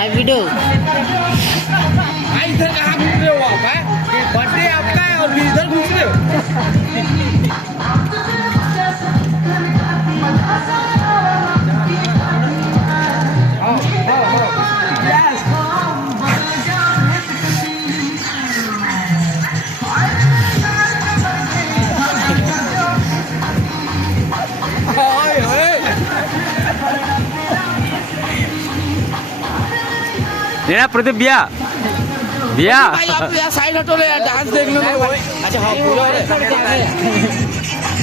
Live video. भाई इधर कहाँ घूम रहे हो आप? ये बर्थडे आपका है और इधर घूम रहे हो? ये प्रदीप भैया भैया भाई आप यार साइड हटो ले यार, डांस देख लो भाई। अच्छा हाँ पूरा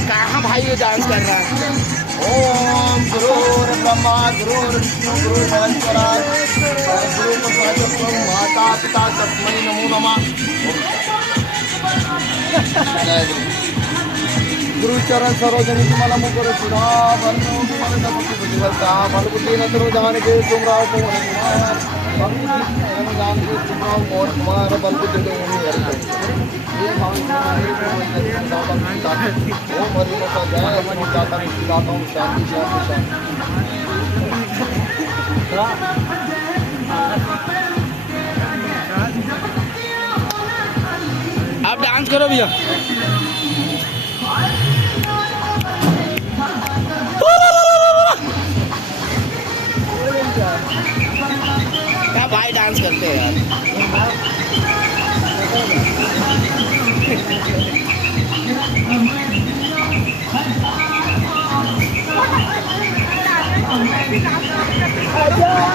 कहाँ भाई ये डांस कर रहा है? ओम गुरुर् ब्रह्मा गुरुर्विष्णु गुरुर्महेश्वरा गुरुर्ब्रह्मा माता पिता तस्मै नमो नमः। गुरुचरण सरोजनी तुम्हाला मुकुर सुधा बन्नो तुम्हाला बुद्धिवता फलबुद्धि न तरो जान के तुमराव को जान के तुमराव और तुम्हारा बलबुद्धि दो ये भावनाएं ओम हरि का जय मन दाता दाता शांति शांति आप डांस करो भैया। क्या भाई डांस करते हैं यार।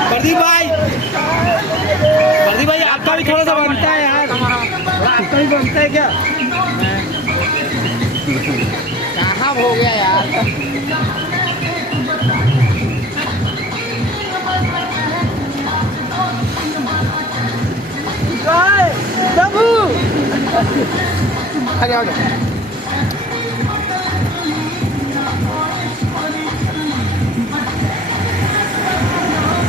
प्रदीप भाई आपका भी थोड़ा सा बनता है यार, आपका भी बनता है क्या? कहाँ हो गया यार? आ जाओ।